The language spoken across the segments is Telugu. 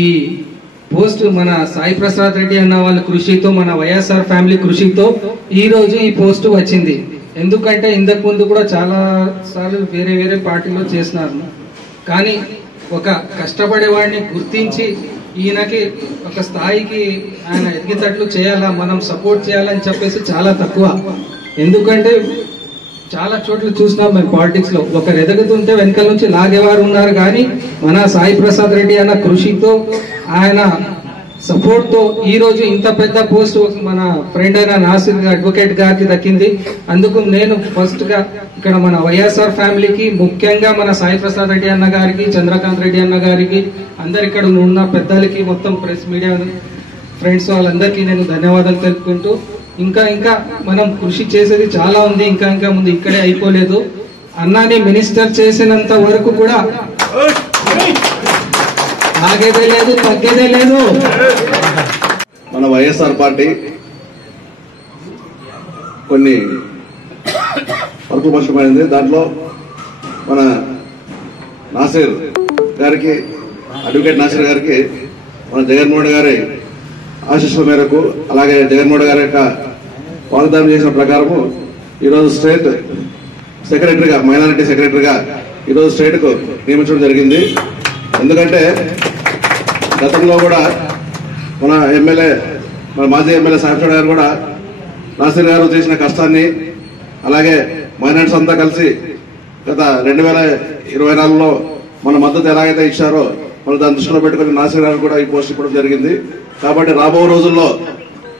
ఈ పోస్ట్ మన సాయి ప్రసాద్ రెడ్డి అన్న వాళ్ళ కృషితో, మన వైఎస్ఆర్ ఫ్యామిలీ కృషితో ఈ రోజు ఈ పోస్ట్ వచ్చింది. ఎందుకంటే ఇంతకు ముందు కూడా చాలా సార్లు వేరే వేరే పార్టీలో చేసినారు, కానీ ఒక కష్టపడేవాడిని గుర్తించి ఈయనకి ఒక స్థాయికి ఆయన ఎదిగేటట్లు చేయాలా, మనం సపోర్ట్ చేయాలని చెప్పేసి చాలా తక్కువ. ఎందుకంటే చాలా చోట్ల చూసినాం మేము పాలిటిక్స్ లో, ఒకరు ఎదుగుతుంటే వెనకాల నుంచి లాగేవారు ఉన్నారు, కానీ మన సాయి ప్రసాద్ రెడ్డి అన్న కృషితో, ఆయన సపోర్ట్ తో ఈ రోజు ఇంత పెద్ద పోస్ట్ మన ఫ్రెండ్ అయిన నాసిర్ అడ్వకేట్ గారికి దక్కింది. అందుకు నేను ఫస్ట్ గా ఇక్కడ మన వైఎస్ఆర్ ఫ్యామిలీకి, ముఖ్యంగా మన సాయి ప్రసాద్ రెడ్డి అన్న గారికి, చంద్రకాంత్ రెడ్డి అన్న గారికి, అందరు ఇక్కడ ఉన్న పెద్దలకి, మొత్తం ప్రెస్ మీడియా ఫ్రెండ్స్ వాళ్ళందరికీ నేను ధన్యవాదాలు తెలుపుకుంటూ, ఇంకా ఇంకా మనం కృషి చేసేది చాలా ఉంది, ఇంకా ఇంకా ముందు ఇక్కడే అయిపోలేదు. అన్నాని మినిస్టర్ చేసినంత వరకు కూడా ఆగేదే లేదు, తగ్గేదే లేదు. మన వైఎస్ఆర్ పార్టీ కొన్ని వర్గపక్షమైంది. దాంట్లో మన నాసిర్ గారికి, అడ్వకేట్ నాసిర్ గారికి మన జగన్మోహన్ గారి ఆశీస్సుల మేరకు, అలాగే జగన్మోహన్ గారి యొక్క వాగ్దానం చేసిన ప్రకారము ఈరోజు స్టేట్ సెక్రటరీగా, మైనారిటీ సెక్రటరీగా ఈరోజు స్టేట్ కు నియమించడం జరిగింది. ఎందుకంటే గతంలో కూడా మన ఎమ్మెల్యే, మన మాజీ ఎమ్మెల్యే సాయిప్రసాద్ గారు కూడా నాసిర్ గారు చేసిన కష్టాన్ని, అలాగే మైనారిటీస్ అంతా కలిసి గత 2024లో మన మద్దతు ఎలాగైతే ఇచ్చారో మనం దాన్ని దృష్టిలో పెట్టుకుని నాసిర్ గారు కూడా ఈ పోస్ట్ ఇవ్వడం జరిగింది. కాబట్టి రాబో రోజుల్లో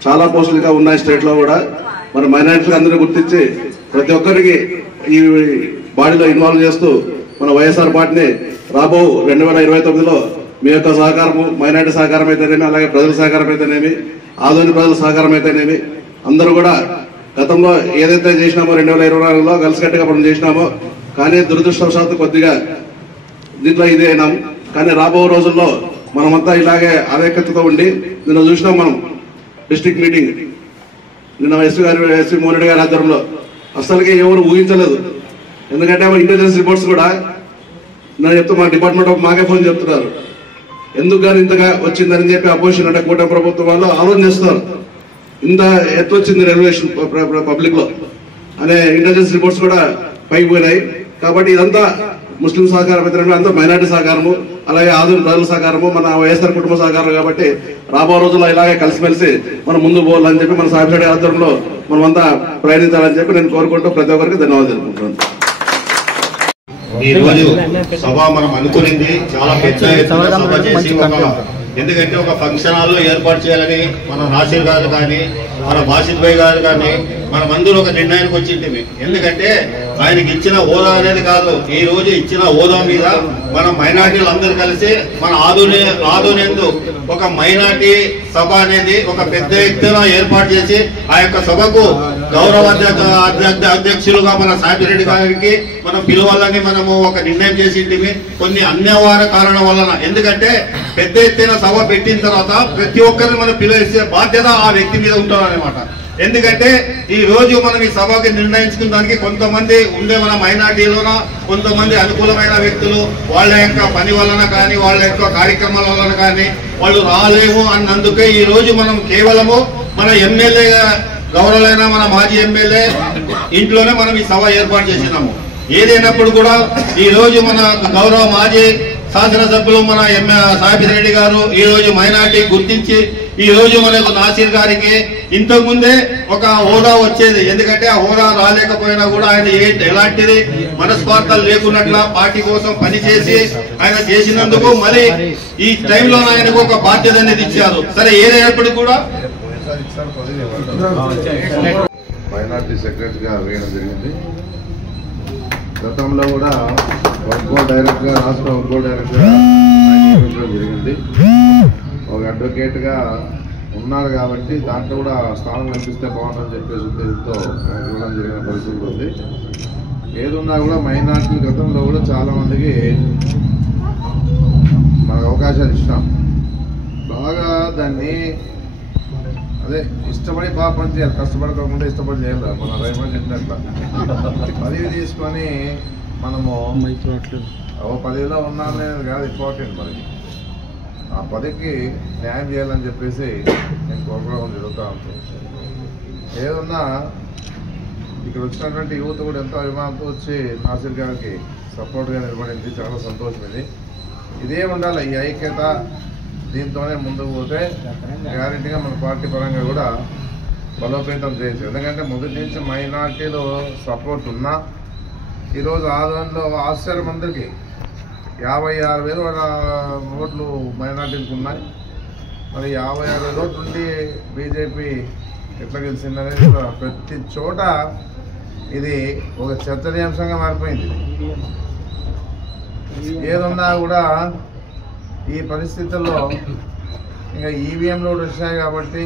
చాలా పోస్టులు ఇంకా ఉన్నాయి స్టేట్ లో కూడా. మన మైనారిటీలు అందరినీ గుర్తించి ప్రతి ఒక్కరికి ఈ బాడీలో ఇన్వాల్వ్ చేస్తూ మన వైఎస్ఆర్ పార్టీని రాబో 2029లో మీ యొక్క సహకారము, మైనారిటీ సహకారం అయితేనేమి, అలాగే ప్రజల సహకారం అయితేనేమి, ఆధునిక ప్రజల సహకారం అయితేనేమి, అందరూ కూడా గతంలో ఏదైతే చేసినామో 2024లో కలిసికట్టుగా మనం చేసినామో, కానీ దురదృష్టవశాత్తు కొద్దిగా దీంట్లో ఇదే అయినాం. కానీ రాబో రోజుల్లో మనమంతా ఇలాగే ఆవేకతతో ఉండి, నిన్న చూసినాం మనం డిస్ట్రిక్ట్ మీటింగ్, నిన్న ఎస్వి మోహన్ రెడ్డి గారి ఆధ్వర్యంలో అసలుకి ఎవరు ఊహించలేదు. ఎందుకంటే ఇంటెలిజెన్స్ రిపోర్ట్స్ కూడా నేను చెప్తూ మా డిపార్ట్మెంట్ ఆఫ్ మాకే ఫోన్ చెప్తున్నారు, ఎందుకు కానీ ఇంతగా వచ్చిందని చెప్పి అపోజిషన్ అంటే కూటమి ప్రభుత్వం వాళ్ళు ఆలోచన చేస్తున్నారు, ఇంత ఎట్లొచ్చింది రెగ్యులేషన్ పబ్లిక్ లో అనే ఇంటెలిజెన్స్ రిపోర్ట్స్ కూడా పైకి పోయినాయి. కాబట్టి ఇదంతా ముస్లిం సహకారం అయితే అంతా మైనార్టీ సహకారము, అలాగే ఆధునిక ప్రజల సహకారము, మన వైఎస్ఆర్ కుటుంబ సహకారం. కాబట్టి రాబో రోజుల్లో ఇలాగే కలిసిమెలిసి మనం ముందు పోవాలని చెప్పి మన సాయిప్రసాద్ ఆధ్వర్యంలో మనమంతా ప్రయత్నించాలని చెప్పి నేను కోరుకుంటూ ప్రతి ఒక్కరికి ధన్యవాదాలు తెలుపుకుంటున్నాను. ఈ రోజు సభ మనం అనుకునింది చాలా పెద్ద ఎత్తున సభ చేసి, ఎందుకంటే ఒక ఫంక్షన్ హాల్ లో ఏర్పాటు చేయాలని మన నాసిర్ గారు కానీ, మన బాసిద్ భాయ్ గారు కానీ, మనమందరూ ఒక నిర్ణయానికి వచ్చింది. ఎందుకంటే ఆయనకి ఇచ్చిన హోదా అనేది కాదు, ఈ రోజు ఇచ్చిన హోదా మీద మన మైనార్టీలు అందరూ కలిసి మన ఆధునిక ఒక మైనార్టీ సభ అనేది ఒక పెద్ద ఎత్తున ఏర్పాటు చేసి, ఆ యొక్క సభకు గౌరవ అధ్యక్షులుగా మన సాయిరెడ్డి గారికి మనం పిలవాలని మనము ఒక నిర్ణయం చేసింది. కొన్ని అన్యవార కారణం వలన, ఎందుకంటే పెద్ద ఎత్తున సభ పెట్టిన తర్వాత ప్రతి ఒక్కరిని మనం పిలిచే బాధ్యత ఆ వ్యక్తి మీద ఉంటారన్నమాట. ఎందుకంటే ఈ రోజు మనం ఈ సభకి నిర్ణయించుకున్న దానికి కొంతమంది ఉండే మన మైనార్టీలోన కొంతమంది అనుకూలమైన వ్యక్తులు వాళ్ళ యొక్క పని వలన కానీ, వాళ్ళ యొక్క కార్యక్రమాల వలన కానీ వాళ్ళు రాలేము అన్నందుకే ఈ రోజు మనం కేవలము మన ఎమ్మెల్యే గౌరవైన మన మాజీ ఎమ్మెల్యే ఇంట్లోనే మనం ఈ సభ ఏర్పాటు చేసినాము. ఏదైనప్పుడు కూడా ఈ రోజు మన గౌరవ మాజీ శాసనసభ్యులు మన సాయిప్రసాద్ రెడ్డి గారు ఈ రోజు మైనార్టీ గుర్తించి ఈ రోజు మనకు నాసిర్ గారికి ఇంతకు ముందే ఒక హోదా వచ్చేది, ఎందుకంటే ఆ హోదా రాలేకపోయినా కూడా ఆయన ఎలాంటిది మనస్పార్థాలు లేకున్నట్ల పార్టీ కోసం పనిచేసి ఆయన చేసినందుకు మరి ఈ టైంలో ఆయనకు ఒక బాధ్యత అనేది ఇచ్చారు. సరే ఏదైనప్పుడు కూడా మైనార్టీ సెక్రటరీగా వేయడం జరిగింది. గతంలో కూడా వర్కో డైరెక్ట్గా, రాష్ట్ర వర్కో డైరెక్ట్గా నియమించడం జరిగింది. ఒక అడ్వకేట్గా ఉన్నారు కాబట్టి దాంట్లో కూడా స్థానం కల్పిస్తే బాగుంటుందని చెప్పేసి ఉద్దేశంతో ఇవ్వడం జరిగిన పరిస్థితి ఉంది. ఏదున్నా కూడా మైనార్టీ గతంలో కూడా చాలామందికి మనకు అవకాశాలు ఇస్తాం. బాగా దాన్ని అదే ఇష్టపడి బాగా పని చేయాలి, కష్టపడకుండా ఇష్టపడి చేయాలి. మన రైమన్ చెప్పినట్ల పదవి తీసుకొని మనము పదవిలో ఉన్నామనేది కాదు ఇంపార్టెంట్. మనకి ఆ పదికి న్యాయం చేయాలని చెప్పేసి నేను కోరుకోవడం జరుగుతూ ఉంటుంది. ఏదన్నా ఇక్కడ వచ్చినటువంటి యువత కూడా ఎంతో అభిమానంతో వచ్చి నాసిర్ గారికి సపోర్ట్గా నిలబడింది. చాలా సంతోషం. ఇదే ఉండాలి. ఈ ఐక్యత దీంతోనే ముందుకు పోతే గ్యారెంటీగా మన పార్టీ పరంగా కూడా బలోపేతం చేయొచ్చు. ఎందుకంటే మొదటి నుంచి మైనార్టీలో సపోర్ట్ ఉన్నా ఈరోజు ఆదరణలో ఆశ్చర్యం అందరికీ 56,000 ఓట్లు మైనార్టీలకు ఉన్నాయి. మరి 56,000 ఓట్లు ఉండి బీజేపీ ఎట్లా గెలిచిందనేది ప్రతి చోట ఇది ఒక చర్చనీయాంశంగా మారిపోయింది. ఏదున్నా కూడా ఈ పరిస్థితుల్లో ఇంకా ఈవీఎంలు వచ్చాయి కాబట్టి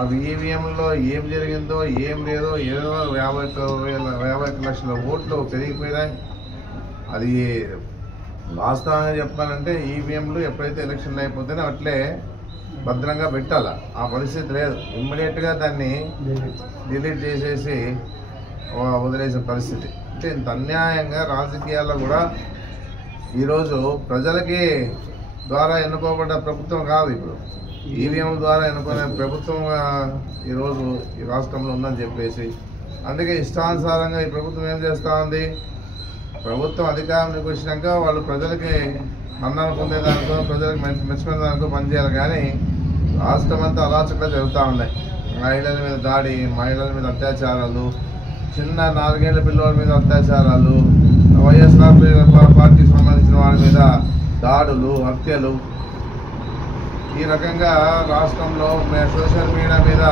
అవి ఈవీఎంలో ఏం జరిగిందో ఏం లేదో ఏదో 50 లక్షల ఓట్లు పెరిగిపోయినాయి. అది వాస్తవంగా చెప్పాలంటే ఈవీఎంలు ఎప్పుడైతే ఎలక్షన్లు అయిపోతేనే అట్లే భద్రంగా పెట్టాలి. ఆ పరిస్థితి లేదు. ఇమ్మీడియట్గా దాన్ని డిలీట్ చేసేసి వదిలేసే పరిస్థితి. అంటే ఇంత అన్యాయంగా రాజకీయాల్లో కూడా ఈరోజు ప్రజలకి ద్వారా ఎన్నుకోబడ్డ ప్రభుత్వం కాదు, ఇప్పుడు ఈవీఎం ద్వారా ఎన్నుకునే ప్రభుత్వం ఈరోజు ఈ రాష్ట్రంలో ఉందని చెప్పేసి అందుకే ఇష్టానుసారంగా ఈ ప్రభుత్వం ఏం చేస్తూ ఉంది, ప్రభుత్వం అధికారంలోకి వచ్చినాక వాళ్ళు ప్రజలకి మన్నన పొందేదానికో ప్రజలకు మెచ్చుకునేదానికో పనిచేయాలి. కానీ రాష్ట్రం అంతా అరాచకలు జరుగుతూ ఉన్నాయి. మహిళల మీద దాడి, మహిళల మీద అత్యాచారాలు, చిన్న 4 ఏళ్ల పిల్లల మీద అత్యాచారాలు, వైఎస్ఆర్ పార్టీకి సంబంధించిన వాళ్ళ మీద దాడులు, హత్యలు, ఈ రకంగా రాష్ట్రంలో సోషల్ మీడియా మీద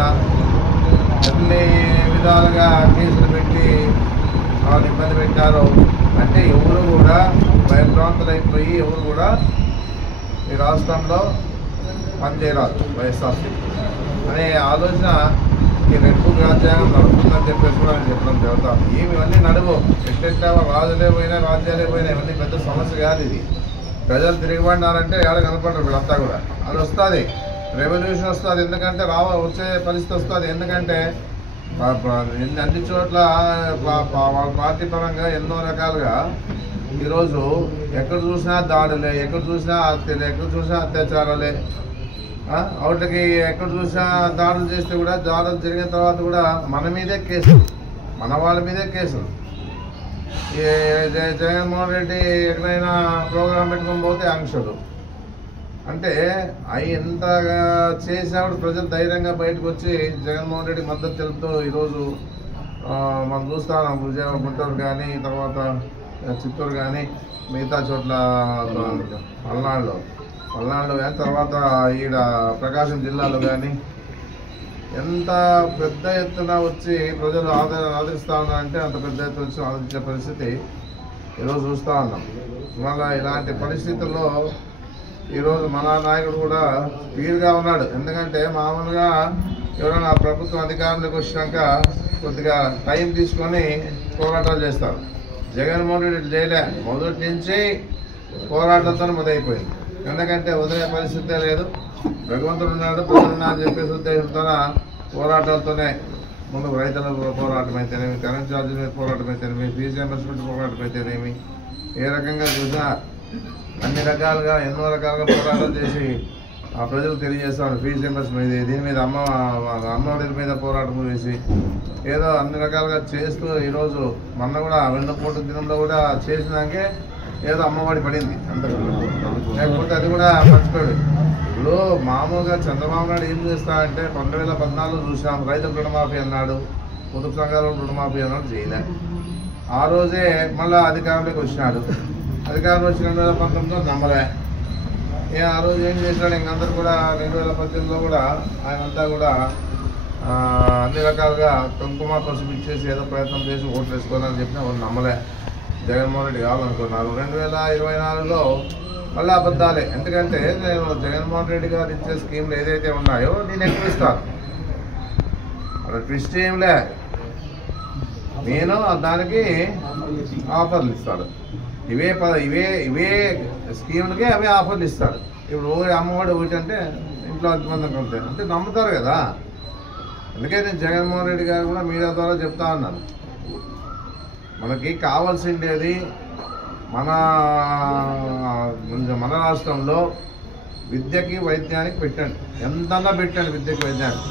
అన్ని విధాలుగా కేసులు పెట్టి వాళ్ళు ఇబ్బంది పెట్టారు. అంటే ఎవరు కూడా భయభ్రాంతులైపోయి ఎవరు కూడా ఈ రాష్ట్రంలో పనిచేయరాదు వైఎస్ఆర్సీపీ అనే ఆలోచన ఈ రెడ్బు రాజ్యాంగం నడుస్తుందని చెప్పేసి కూడా నేను చెప్పడం జరుగుతాం. ఇవన్నీ నడువు ఎట్లెట్లా రాజులే పోయినా రాజ్యాలే పోయినా ఇవన్నీ పెద్ద సమస్య కాదు. ఇది ప్రజలు తిరిగిపడినారంటే ఏడ కనపడరు వీళ్ళంతా కూడా. అది వస్తుంది, రెవల్యూషన్ వస్తుంది. ఎందుకంటే వచ్చే పరిస్థితి వస్తుంది. ఎందుకంటే అన్ని చోట్ల వాళ్ళ పార్టీ పరంగా ఎన్నో రకాలుగా ఈరోజు ఎక్కడ చూసినా దాడులే, ఎక్కడ చూసినా హత్యలే, ఎక్కడ చూసినా అత్యాచారాలే. వాటికి ఎక్కడ చూసినా దాడులు చేస్తే కూడా దాడులు జరిగిన తర్వాత కూడా మన మీదే కేసులు, మన వాళ్ళ మీదే కేసులు. జగన్మోహన్ రెడ్డి ఎక్కడైనా ప్రోగ్రాం పెట్టుకొని పోతే ఆంక్షలు. అంటే అవి ఎంతగా చేసినప్పుడు ప్రజలు ధైర్యంగా బయటకు వచ్చి జగన్మోహన్ రెడ్డి మద్దతు తెలుపుతూ ఈరోజు మనం చూస్తాం. విజయవాడ, గుంటూరు కానీ, తర్వాత చిత్తూరు కానీ, మిగతా చోట్ల పల్నాడులో కానీ, తర్వాత ఈడ ప్రకాశం జిల్లాలో కానీ ఎంత పెద్ద ఎత్తున వచ్చి ప్రజలు ఆదరిస్తూ ఉన్నారంటే అంత పెద్ద ఎత్తున వచ్చి ఆదరించే పరిస్థితి ఈరోజు చూస్తూ ఉన్నాం. మళ్ళీ ఇలాంటి పరిస్థితుల్లో ఈరోజు మన నాయకుడు కూడా వీరుగా ఉన్నాడు. ఎందుకంటే మామూలుగా ఎవరైనా ప్రభుత్వం అధికారంలోకి వచ్చినాక కొద్దిగా టైం తీసుకొని పోరాటాలు చేస్తారు. జగన్మోహన్ రెడ్డి చేయలే, మొదటి నుంచి పోరాటంతో మొదలైపోయింది. ఎందుకంటే వదిలే పరిస్థితే లేదు. భగవంతుడు ఉన్నాడు, ప్రజలున్నా అని చెప్పేసి ఉద్దేశంతో పోరాటాలతోనే ముందుకు రైతుల పోరాటం అయితేనేమి, కరెంట్ ఛార్జీల మీద పోరాటం అయితేనేమి, ఫీజు రియంబర్స్మెంట్ పోరాటం అయితేనేమి, ఏ రకంగా చూసినా అన్ని రకాలుగా ఎన్నో రకాలుగా పోరాటం చేసి ఆ ప్రజలకు తెలియజేస్తాను. ఫీజు రియంబర్స్మెంట్ మీద, దీని మీద అమ్మఒడి మీద పోరాటం చేసి ఏదో అన్ని రకాలుగా చేస్తూ ఈరోజు మొన్న కూడా వెన్నపోటు దినంలో కూడా చేసినాకే ఏదో అమ్మఒడి పడింది అంతకు, లేకపోతే అది కూడా మర్చిపోయాడు. ఇప్పుడు మామూలుగా చంద్రబాబు నాయుడు ఏం చేస్తాడంటే 2014 చూసాం, రైతుల రుణమాఫీ అన్నాడు, పొదుపు సంఘాల రుణమాఫీ అన్నాడు, చేయలే. ఆ రోజే మళ్ళీ అధికారంలోకి వచ్చినాడు. అధికారంలో వచ్చి 2019లో నమ్మలే. ఆ రోజు ఏం చేసినాడు, ఇంకందరూ కూడా 2018లో కూడా ఆయనంతా కూడా అన్ని రకాలుగా కుంకుమ పసుపు ఇచ్చేసి ఏదో ప్రయత్నం చేసి ఓట్లు వేసుకోవాలని చెప్పినా వాళ్ళు నమ్మలే. జగన్మోహన్ రెడ్డి కావాలనుకున్నారు. 2024లో మళ్ళీ అబద్ధాలే. ఎందుకంటే నేను జగన్మోహన్ రెడ్డి గారు ఇచ్చే స్కీమ్లు ఏదైతే ఉన్నాయో నేను ఎక్కువ ఇస్తాను, అక్కడ ట్విస్ట్ ఏంలే, నేను దానికి ఆఫర్లు ఇస్తాడు. ఇవే స్కీములకే అవే ఆఫర్లు ఇస్తాడు. ఇప్పుడు అమ్మఒడి ఒకటి అంటే ఇంట్లో అంతమంది ఉంటాయి అంటే నమ్ముతారు కదా. అందుకే నేను జగన్మోహన్ రెడ్డి గారు కూడా మీడియా ద్వారా చెప్తా ఉన్నాను, మనకి కావాల్సిండేది మన రాష్ట్రంలో విద్యకి వైద్యానికి పెట్టండి, ఎంతన్నా పెట్టండి. విద్యకి వైద్యానికి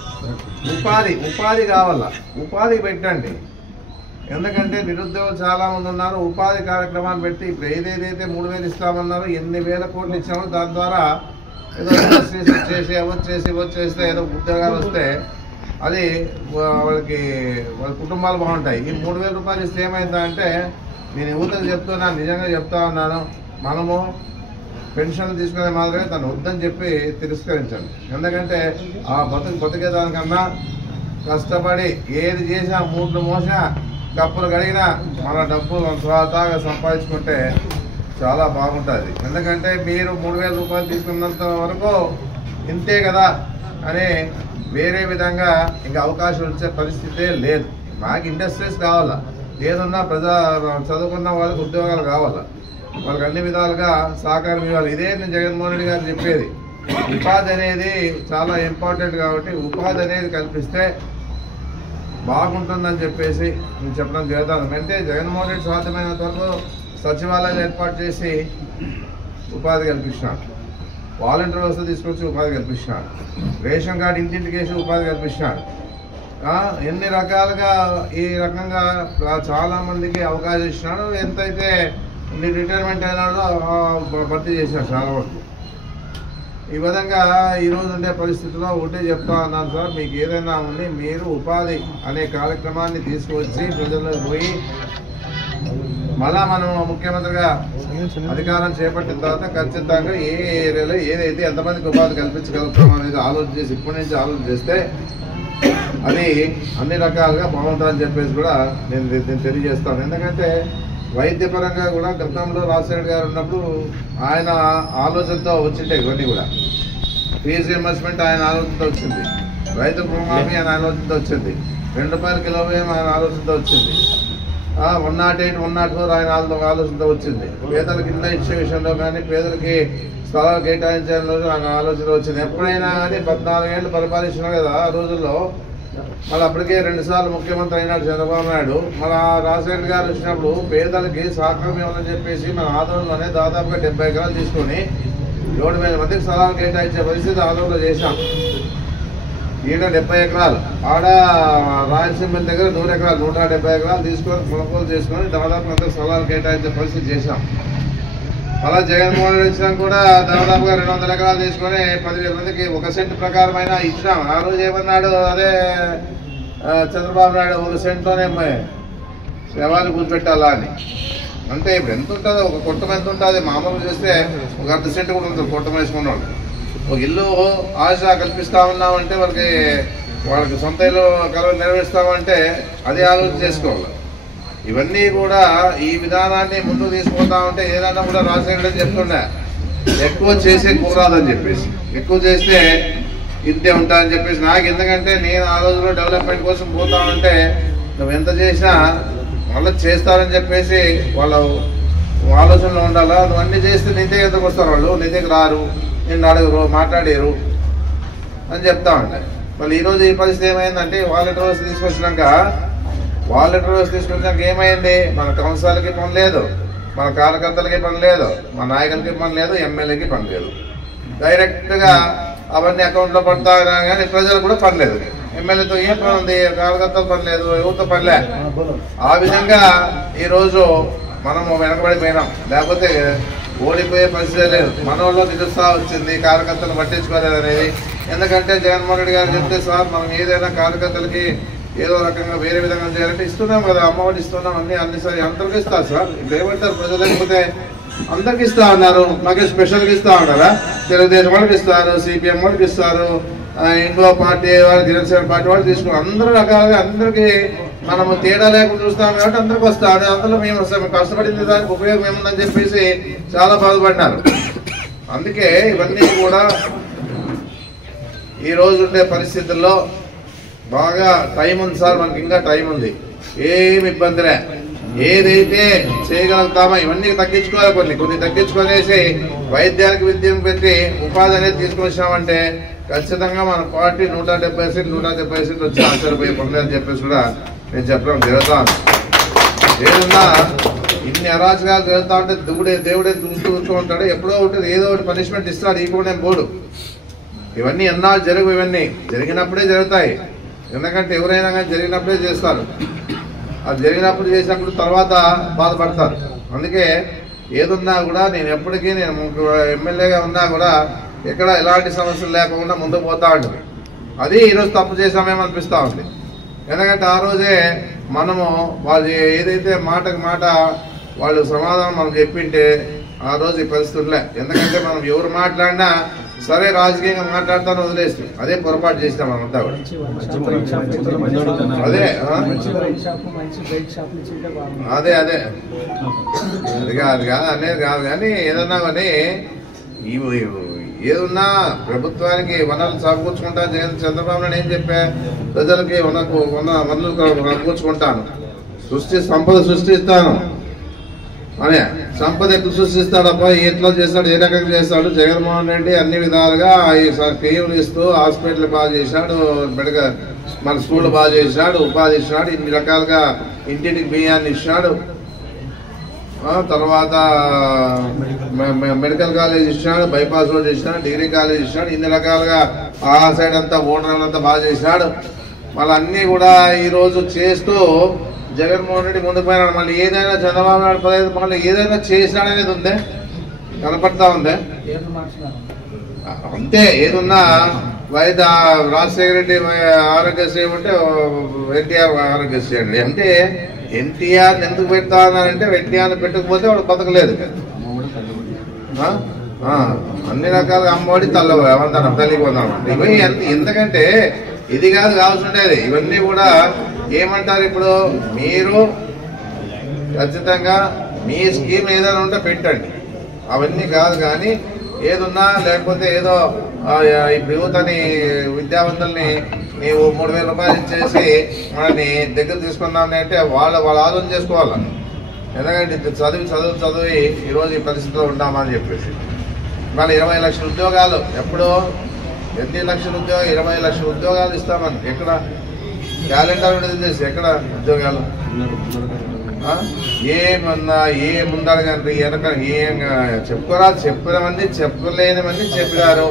ఉపాధి కావాలా, ఉపాధి పెట్టండి. ఎందుకంటే నిరుద్యోగులు చాలా మంది ఉన్నారు. ఉపాధి కార్యక్రమాన్ని పెట్టి ఇప్పుడు ఏదైతే 3,000 ఇస్తామన్నారో ఎన్ని వేల కోట్లు ఇచ్చామో దాని ద్వారా ఏదో ఇండస్ట్రీస్ వచ్చేస్తే ఏదో ఉద్యోగాలు వస్తే అది వాళ్ళ కుటుంబాలు బాగుంటాయి. ఈ 3,000 రూపాయలు ఇస్తే ఏమైందంటే నేను యువతకు చెప్తున్నాను, నిజంగా చెప్తా ఉన్నాను, మనము పెన్షన్లు తీసుకునే మాదిరిగా తను వద్దని చెప్పి తిరస్కరించండి. ఎందుకంటే ఆ బతికేదానికన్నా కష్టపడి ఏది చేసినా మూట్లు మోసా కప్పులు కడిగినా మన డబ్బులు స్వతహాగా సంపాదించుకుంటే చాలా బాగుంటుంది. ఎందుకంటే మీరు 3,000 రూపాయలు తీసుకున్నంత వరకు ఇంతే కదా అని వేరే విధంగా ఇంకా అవకాశం వచ్చే పరిస్థితే లేదు. మాకు ఇండస్ట్రీస్ కావాలా, ఏదన్నా చదువుకున్న వాళ్ళకి ఉద్యోగాలు కావాలా, వాళ్ళకి అన్ని విధాలుగా సహకారం ఇవ్వాలి. ఇదే నేను జగన్మోహన్ రెడ్డి గారు చెప్పేది. ఉపాధి అనేది చాలా ఇంపార్టెంట్ కాబట్టి ఉపాధి అనేది కల్పిస్తే బాగుంటుందని చెప్పేసి నేను చెప్పడం జరుగుతాను. అంటే జగన్మోహన్ రెడ్డి సాధ్యమైనంత వరకు సచివాలయాలు ఏర్పాటు చేసి ఉపాధి కల్పిస్తున్నాడు, వాలంటీర్ వ్యవస్థ తీసుకొచ్చి ఉపాధి కల్పిస్తున్నాడు, రేషన్ కార్డు ఇంటింటికి వేసి ఉపాధి కల్పిస్తున్నాడు. ఎన్ని రకాలుగా ఈ రకంగా చాలా మందికి అవకాశం ఇచ్చినాడు. ఎంతైతే రిటైర్మెంట్ అయినాడో భర్తీ చేశాడు చాలా వరకు. ఈ విధంగా ఈరోజు ఉండే పరిస్థితుల్లో ఒకటే చెప్తా ఉన్నాను సార్, మీకు ఏదైనా ఉంది మీరు ఉపాధి అనే కార్యక్రమాన్ని తీసుకువచ్చి ప్రజల్లో పోయి మళ్ళా మనం ముఖ్యమంత్రిగా అధికారం చేపట్టిన తర్వాత ఖచ్చితంగా ఏ ఏరియాలో ఏదైతే ఎంతమందికి ఉపాధి కల్పించగలుగుతాం అనేది ఆలోచన చేసి ఇప్పటి నుంచి ఆలోచన చేస్తే అది అన్ని రకాలుగా బాగుంటుందని చెప్పేసి కూడా నేను తెలియజేస్తాను. ఎందుకంటే వైద్యపరంగా కూడా గతంలో రాజశేఖర్ గారు ఉన్నప్పుడు ఆయన ఆలోచనతో వచ్చింటే ఇవన్నీ కూడా ఫీజు రియంబర్స్మెంట్ ఆయన ఆలోచనతో వచ్చింది, రైతు రుణమాఫీ ఆయన ఆలోచనతో వచ్చింది, 2 రూపాయల కిలో బియ్యం ఆయన ఆలోచనతో వచ్చింది, 108, 104 ఆయన ఆలోచనతో వచ్చింది, పేదలకు ఇళ్ళ ఇచ్చే విషయంలో కానీ పేదలకి స్థలాలు కేటాయించడంలో ఆయన ఆలోచన వచ్చింది. ఎప్పుడైనా కానీ 14 ఏళ్ళు పరిపాలించినారు కదా ఆ రోజుల్లో. మళ్ళీ అప్పటికే 2 సార్లు ముఖ్యమంత్రి అయినాడు చంద్రబాబు నాయుడు. మన రాజశేఖర్ గారు వచ్చినప్పుడు పేదలకి సహకారం ఇవ్వాలని చెప్పేసి మన ఆందోళనలోనే దాదాపుగా 70 ఎకరాలు తీసుకొని 7,000 మందికి స్థలాలు కేటాయించే పరిస్థితి ఆందోళన చేశాం. ఈయన 70 ఎకరాలు, ఆడ రాయలసీమ దగ్గర 100 ఎకరాలు 170 ఎకరాలు తీసుకొని కొనుగోలు చేసుకొని దాదాపు అందరికి స్థలాలు కేటాయించే పరిస్థితి చేశాం. అలా జగన్మోహన్ రెడ్డి వచ్చినా కూడా దాదాపుగా 200 ఎకరాలు తీసుకొని 10,000 మందికి 1 సెంట్ ప్రకారమైన ఇచ్చినాం. ఆ రోజు ఏమన్నాడు అదే చంద్రబాబు నాయుడు 1 సెంట్లోనే శవాలు కూర్చోబెట్టాలా అని. అంటే ఇప్పుడు ఎంత ఉంటుందో ఒక కుటుంబం ఎంత ఉంటుంది మామూలు చేస్తే 1/2 సెంట్ కూడా ఉంటుంది కుటుంబం వేసుకున్నాడు. ఒక ఇల్లు ఆశ కల్పిస్తా ఉన్నామంటే వాళ్ళకి సొంత ఇల్లు నెరవేరుస్తామంటే అది ఆలోచన చేసుకోవాలి. ఇవన్నీ కూడా ఈ విధానాన్ని ముందుకు తీసుకుంటా ఉంటే ఏదన్నా కూడా రాజశేఖర్ రెడ్డి చెప్తుండే ఎక్కువ చేసే కూరాదని చెప్పేసి, ఎక్కువ చేస్తే ఇంతే ఉంటాయని చెప్పేసి నాకు. ఎందుకంటే నేను ఆ రోజులో డెవలప్మెంట్ కోసం పోతా ఉంటే నువ్వు ఎంత చేసినా మళ్ళీ చేస్తారని చెప్పేసి వాళ్ళ ఆలోచనలో ఉండాలా. నువ్వు అన్ని చేస్తే నీ దగ్గర ఎందుకు వస్తారు వాళ్ళు, నీ దగ్గర రారు, నిన్ను అడగరు, మాట్లాడారు అని చెప్తా ఉంటాయి. మళ్ళీ ఈరోజు ఈ పరిస్థితి ఏమైందంటే వాలంటీర్ వ్యవస్థ తీసుకొచ్చినాక ఏమైంది, మన కౌన్సిలర్కి పని లేదు, మన కార్యకర్తలకి పని లేదు, మన నాయకులకి పని లేదు, ఎమ్మెల్యేకి పని లేదు. డైరెక్ట్గా అవన్నీ అకౌంట్లో పడతా కానీ ప్రజలు కూడా పని లేదు. ఎమ్మెల్యేతో ఏం పని ఉంది, కార్యకర్తలు పని లేదు, యువత పనిలే. ఆ విధంగా ఈరోజు మనము వెనకబడిపోయినాం. లేకపోతే ఓడిపోయే పరిస్థితి లేదు. మన వాళ్ళు నిరుత్సాహం వచ్చింది, కార్యకర్తలు పట్టించుకోలేదు అనేది. ఎందుకంటే జగన్మోహన్ రెడ్డి గారు చెప్తే సార్ మనం ఏదైనా కార్యకర్తలకి ఏదో రకంగా వేరే విధంగా చేయాలంటే ఇస్తున్నాం కదా, అమ్మఒడి ఇస్తున్నాం, అన్ని సరే అందరికీ ఇస్తారు సార్. ఇప్పుడు ఏమంటారు ప్రజలు, లేకపోతే అందరికి ఇస్తా ఉన్నారు, మాకే స్పెషల్గా ఇస్తా ఉన్నారా, తెలుగుదేశం వాళ్ళకి ఇస్తారు, సిపిఎం వాళ్ళకి ఇస్తారు, ఇంకో పార్టీ వాళ్ళు జనసేన పార్టీ వాళ్ళు తీసుకున్నారు. అందరూ రకాలుగా అందరికీ మనము తేడా లేకుండా చూస్తాం కాబట్టి అందరికి వస్తాడు. అందులో మేము కష్టపడింది దానికి ఉపయోగం ఏముందని చెప్పేసి చాలా బాధపడినారు. అందుకే ఇవన్నీ కూడా ఈ రోజు ఉండే పరిస్థితుల్లో బాగా టైం ఉంది సార్, మనకి ఇంకా టైం ఉంది, ఏమి ఇబ్బందిలే. ఏదైతే చేయగలుగుతామో ఇవన్నీ తగ్గించుకోవాలి, కొన్ని తగ్గించుకొనేసి వైద్యానికి విద్యను పెట్టి ఉపాధి అనేది తీసుకొచ్చామంటే ఖచ్చితంగా మన పార్టీ 170 సీట్లు వచ్చి ఆశ్చర్యపోయే పనులు అని చెప్పేసి కూడా నేను చెప్పడం జరుగుతాను. ఏదన్నా ఇన్ని అరాచకాలు జరుగుతూ ఉంటే దేవుడే చూస్తూ ఉంటాడు. ఎప్పుడో ఉంటుంది ఏదో ఒకటి పనిష్మెంట్ ఇస్తాడు. ఈ కూడా పోడు. ఇవన్నీ ఎన్నాళ్ళు జరుగు, ఇవన్నీ జరిగినప్పుడే జరుగుతాయి. ఎందుకంటే ఎవరైనా కానీ జరిగినప్పుడే చేస్తారు. అది జరిగినప్పుడు చేసినప్పుడు తర్వాత బాధపడతారు. అందుకే ఏదున్నా కూడా నేను ఎప్పటికీ ఎమ్మెల్యేగా ఉన్నా కూడా ఎక్కడ ఎలాంటి సమస్యలు లేకుండా ముందుకు పోతా ఉంటుంది. అది ఈరోజు తప్పు చేసామేమో అనిపిస్తూ ఉంది. ఎందుకంటే ఆ రోజే మనము వాళ్ళు ఏదైతే మాటకు మాట వాళ్ళు సమాధానం మనం చెప్పింటే ఆ రోజు ఈ పరిస్థితులే. ఎందుకంటే మనం ఎవరు మాట్లాడినా సరే రాజకీయంగా మాట్లాడతాను వదిలేస్తాం. అదే పొరపాటు చేసినాం మనమంతా కూడా. అదే అదే అదే అది కాదు అనేది కాదు. కానీ ఏదన్నా కానీ ఏదున్నా ప్రభుత్వానికి వనరులు సమకూర్చుకుంటాను. చంద్రబాబు నాయుడు ఏం చెప్పా, ప్రజలకి వనరులు సమకూర్చుకుంటాను, సంపద సృష్టిస్తాను అనే. సంపద ఎట్లా సృష్టిస్తాడబ్బా, ఎట్లా చేస్తాడు, ఏ రకంగా చేస్తాడు? జగన్మోహన్ రెడ్డి అన్ని విధాలుగా కేయులు ఇస్తూ హాస్పిటల్ బాగా చేశాడు, మన స్కూల్ బాగా చేశాడు, ఉపాధి ఇచ్చినాడు, ఇన్ని రకాలుగా ఇంటింటికి బియ్యాన్ని ఇచ్చినాడు. తర్వాత మెడికల్ కాలేజ్ ఇచ్చినాడు, బైపాస్ రోడ్ ఇచ్చినాడు, డిగ్రీ కాలేజ్ ఇచ్చినాడు. ఇన్ని రకాలుగా ఆ సైడ్ అంతా ఓటర్ అంతా బాగా చేశాడు. మళ్ళీ అన్ని కూడా ఈ రోజు చేస్తూ జగన్మోహన్ రెడ్డి ముందుకు పోయినాడు. మళ్ళీ ఏదైనా చంద్రబాబు నాయుడు 15 మళ్ళీ ఏదైనా చేసినాడనేది ఉందే, కనపడతా ఉందే. అంతే ఏదున్నా రాజశేఖర రెడ్డి ఆరోగ్యశ్రీ ఉంటే ఎన్టీఆర్ ఆరోగ్యశ్రీ అండి. అంటే ఎన్టీఆర్ ఎందుకు పెడతా ఉన్నారంటే ఎన్టీఆర్ పెట్టకపోతే వాడు బతకలేదు. అన్ని రకాలుగా అమ్మఒడి తల్లిపోదాం ఇవి. ఎందుకంటే ఇది కాదు కావాల్సి ఉండేది. ఇవన్నీ కూడా ఏమంటారు, ఇప్పుడు మీరు ఖచ్చితంగా మీ స్కీమ్ ఏదైనా ఉంటే పెట్టండి, అవన్నీ కాదు. కానీ ఏదున్నా లేకపోతే ఏదో ఇప్పుడు యువతని విద్యావంతుల్ని నీవు 3,000 రూపాయలు ఇచ్చేసి మనని దగ్గర తీసుకుందామని అంటే వాళ్ళ ఆలోచన చేసుకోవాలి. ఎందుకంటే చదివి ఈరోజు ఈ పరిస్థితిలో ఉంటామని చెప్పేసి మళ్ళీ 20 లక్షల ఉద్యోగాలు ఎప్పుడో ఎన్ని లక్షల ఉద్యోగాలు 20 లక్షల ఉద్యోగాలు ఇస్తామని ఎక్కడ క్యాలెండర్ విడుదల చేసి ఎక్కడ ఉద్యోగాలు ఏమన్నా ఏముందడగండి వెనక ఏం చెప్పుకోరా, చెప్పినవన్నీ చెప్పలేనివన్నీ చెప్పినారు.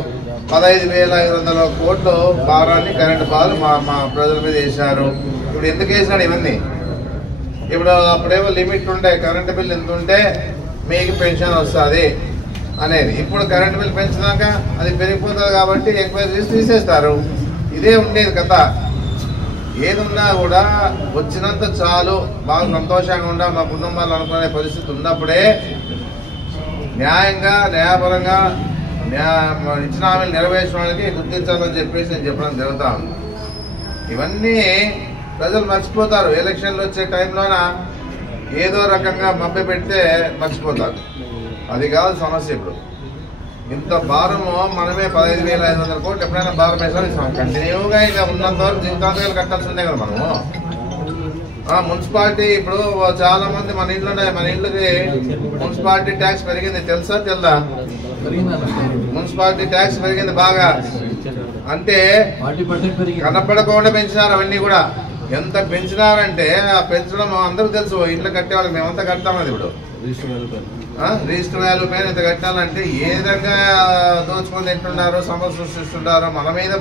15,500 కోట్లు భారాన్ని కరెంటు బాధలు మా ప్రజల మీద వేశారు. ఇప్పుడు ఎందుకు వేసినాడు ఇవన్నీ? ఇప్పుడు అప్పుడేమో లిమిట్ ఉంటే కరెంటు బిల్ ఎంత ఉంటే మీకు పెన్షన్ వస్తుంది అనేది. ఇప్పుడు కరెంటు బిల్ పెంచినాక అది పెరిగిపోతుంది కాబట్టి ఎంక్వైరీ చేసి తీసేస్తారు. ఇదే ఉండేది కథ. ఏదున్నా కూడా వచ్చినంత చాలు, బాగా సంతోషంగా ఉండా మా కుటుంబాలు అనుకునే పరిస్థితి ఉన్నప్పుడే న్యాయంగా న్యాయపరంగా ఇచ్చిన హామీలు నెరవేర్చిన వాళ్ళకి గుర్తించాలని చెప్పేసి నేను చెప్పడం జరుగుతా ఉంది. ఇవన్నీ ప్రజలు మర్చిపోతారు. ఎలక్షన్లు వచ్చే టైంలోన ఏదో రకంగా మభ్య పెడితే మర్చిపోతారు. అది కాదు సమస్య. ఇప్పుడు ఇంత భారము మనమే 15,500 కోట్లు ఎప్పుడైనా భారం వేసాం కంటిన్యూగా. ఇక ఉన్నంత వరకు జీవితాంతకాలు కట్టాల్సి ఉండే కదా మనము. మున్సిపాలిటీ ఇప్పుడు చాలా మంది మన ఇంట్లోకి మున్సిపాలిటీ ట్యాక్స్ పెరిగింది తెలుసా తెల్దా? మున్సిపాలిటీ ట్యాక్స్ పెరిగింది బాగా. అంటే కనపడకుండా పెంచినారు అవన్నీ కూడా. ఎంత పెంచినారంటే ఆ పెంచడం అందరికి తెలుసు. ఇంట్లో కట్టేవాళ్ళకి మేమంతా కడతామది. ఇప్పుడు రిజిస్టర్ వాల్యూ పైన ఇంత కట్టాలంటే ఏ విధంగా దోచుకొని తింటున్నారో, సంపద సృష్టిస్తుంటారో, మన మీద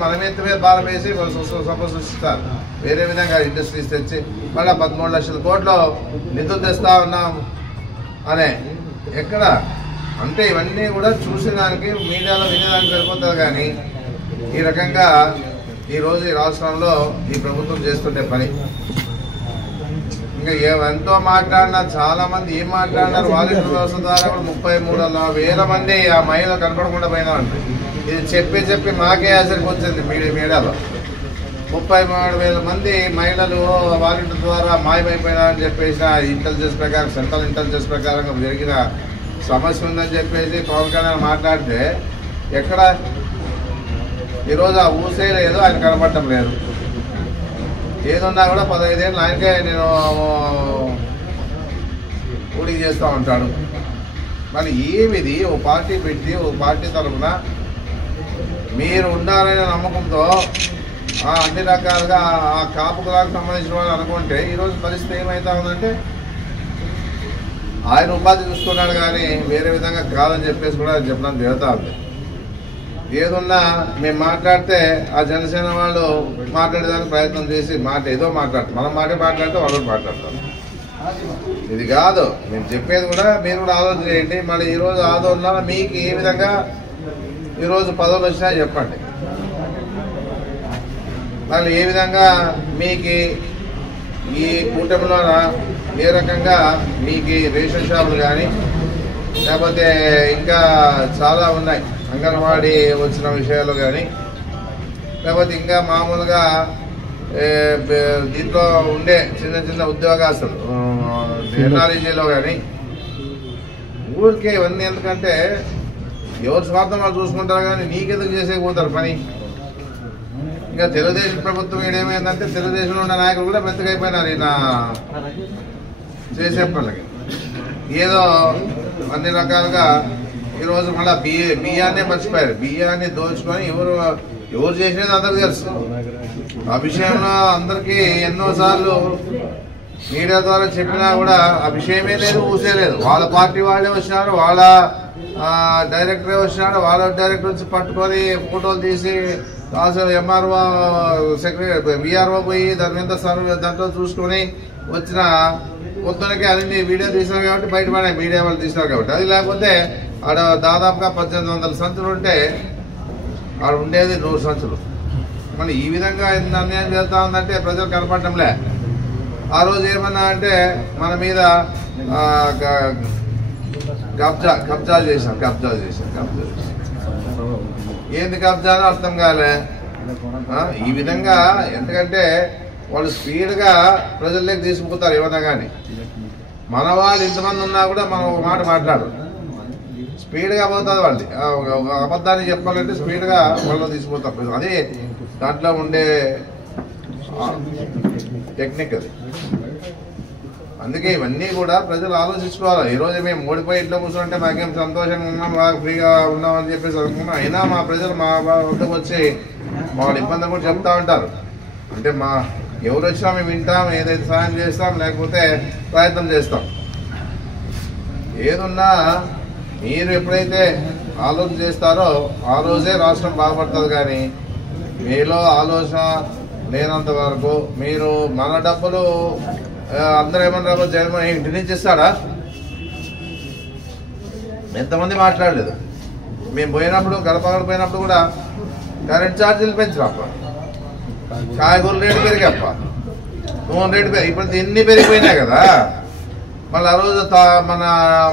భారం వేసి సంపద సృష్టిస్తారు. వేరే విధంగా ఇండస్ట్రీస్ తెచ్చి మళ్ళీ 13 లక్షల కోట్లు నిధులు తెస్తా ఉన్నాం అనే ఎక్కడ. అంటే ఇవన్నీ కూడా చూసేదానికి మీడియాలో వినేదానికి సరిపోతుంది. కానీ ఈ రకంగా ఈరోజు ఈ రాష్ట్రంలో ఈ ప్రభుత్వం చేస్తుంటే పని ఇంకా ఎంతో మాట్లాడినా చాలా మంది ఏం మాట్లాడినారు. వాలంటీర్ వ్యవస్థ ద్వారా కూడా 33,000 మంది ఆ మహిళలు కనపడకుండా పోయినారంటే ఇది చెప్పి మాకే ఆసరికి వచ్చింది మీడియాలో. 33,000 మంది మహిళలు వాలంటీర్ ద్వారా మాయమైపోయినారని చెప్పేసి ఇంటెలిజెన్స్ ప్రకారం, సెంట్రల్ ఇంటెలిజెన్స్ ప్రకారంగా జరిగిన సమస్య ఉందని చెప్పేసి పవన్ కళ్యాణ్ మాట్లాడితే ఎక్కడ ఈరోజు ఆ ఊసే లేదు, ఆయన కనపడటం లేదు. ఏదున్నా కూడా 15 ఏళ్ళు ఆయనకే నేను ఊడికి చేస్తూ ఉంటాడు. మరి ఏమిది ఓ పార్టీ పెట్టి ఓ పార్టీ తరఫున మీరు ఉండాలనే నమ్మకంతో అన్ని రకాలుగా ఆ కాపు కులానికి సంబంధించిన వాళ్ళు అనుకుంటే ఈరోజు పరిస్థితి ఏమవుతా ఉందంటే ఆయన ఉపాధి చూసుకున్నాడు కానీ వేరే విధంగా కాదని చెప్పేసి కూడా చెప్పడం జరుగుతూ ఉంది. ఏదున్నా మేము మాట్లాడితే ఆ జనసేన వాళ్ళు మాట్లాడేదానికి ప్రయత్నం చేసి ఏదో మాట్లాడతాం, మనం మాట్లాడితే వాళ్ళు మాట్లాడతాం. ఇది కాదు మేము చెప్పేది కూడా మీరు కూడా ఆలోచన చేయండి. మళ్ళీ ఈరోజు ఆందోళన మీకు ఏ విధంగా ఈరోజు పదవులు వచ్చినా చెప్పండి. మళ్ళీ ఏ విధంగా మీకు ఈ కూటమిలో ఏ రకంగా మీకు రేషన్ షాపులు కానీ లేకపోతే ఇంకా చాలా ఉన్నాయి, అంగన్వాడీ వచ్చిన విషయాలు కానీ లేకపోతే ఇంకా మామూలుగా దీంట్లో ఉండే చిన్న చిన్న ఉద్యోగస్తులు ఎన్ఆర్ఈజీలో కానీ ఊరికే ఇవన్నీ ఎందుకంటే ఎవరు స్వార్థం వాళ్ళు చూసుకుంటారు కానీ నీకెందుకు చేసేకపోతారు పని. ఇంకా తెలుగుదేశం ప్రభుత్వం ఏమేందంటే తెలుగుదేశంలో ఉన్న నాయకులు కూడా మెత్తగైపోయినారు ఈయన చేసే పనులకి. ఏదో అన్ని రకాలుగా ఈరోజు మళ్ళీ బియ్యాన్నే మర్చిపోయారు. బియ్యాన్ని దోచుకొని ఎవరు చేసేది అందరికి తెలుసు. ఆ విషయంలో అందరికీ ఎన్నోసార్లు మీడియా ద్వారా చెప్పినా కూడా ఆ విషయమే లేదు, ఊసేలేదు. వాళ్ళ పార్టీ వాళ్ళే వచ్చినారు, వాళ్ళ డైరెక్టరే వచ్చినాడు, వాళ్ళ డైరెక్టర్ వచ్చి పట్టుకొని ఫోటోలు తీసి అసలు ఎంఆర్ఓ సెక్రటరీ విఆర్ఓ పోయి దాని మీద సర్వే దాంట్లో చూసుకొని వచ్చిన పొద్దునకి అన్ని వీడియో తీసినారు కాబట్టి బయటపడే మీడియా వాళ్ళు తీసినారు కాబట్టి. అది లేకపోతే ఆడ దాదాపుగా 1800 సంచులు ఉంటే ఆడ ఉండేది 100 సంచులు. మళ్ళీ ఈ విధంగా అన్యాయం చేస్తా ఉందంటే ప్రజలు కనపడటంలే. ఆ రోజు ఏమన్నా అంటే మన మీద కబ్జా చేశాం. ఏంది కబ్జానో అర్థం కాలే. ఈ విధంగా ఎందుకంటే వాళ్ళు స్పీడ్గా ప్రజల్లోకి తీసుకుపోతారు ఏమన్నా కానీ. మన వాళ్ళు ఇంతమంది ఉన్నా కూడా మనం ఒక మాట మాట్లాడు స్పీడ్గా పోతుంది వాళ్ళది. ఒక అబద్ధాన్ని చెప్పాలంటే స్పీడ్గా వాళ్ళు తీసుకుపోతారు. అదే దాంట్లో ఉండే టెక్నిక్ అది. అందుకే ఇవన్నీ కూడా ప్రజలు ఆలోచించుకోవాలి. ఈరోజు మేము ఓడిపోయి ఇంట్లో కూర్చుంటే మాకేం సంతోషంగా ఉన్నాం, బాగా ఫ్రీగా ఉన్నామని చెప్పేసి అనుకున్నాం. అయినా మా ప్రజలు మా వద్దకు వచ్చి వాళ్ళ ఇబ్బంది కూడా చెప్తా ఉంటారు. అంటే ఎవరు వచ్చినా మేము వింటాం, ఏదైతే సహాయం చేస్తాం, లేకపోతే ప్రయత్నం చేస్తాం. ఏదున్నా మీరు ఎప్పుడైతే ఆలోచన చేస్తారో ఆ రోజే రాష్ట్రం బాగుపడుతుంది. కానీ మీలో ఆలోచన లేనంత వరకు మీరు మన డబ్బులు అందరూ ఏమన్నారు జగన్మోహన్ ఇంటి నుంచి ఇస్తాడా? ఎంతమంది మాట్లాడలేదు. మేము పోయినప్పుడు గడపగడ పోయినప్పుడు కూడా కరెంట్ ఛార్జీలు పెంచినప్ప, కాయగూరల రేటు పెరిగప్ప, నూనె రేటు పెరిగి ఇప్పుడు ఎన్ని పెరిగిపోయినాయి కదా. మళ్ళీ ఆ రోజు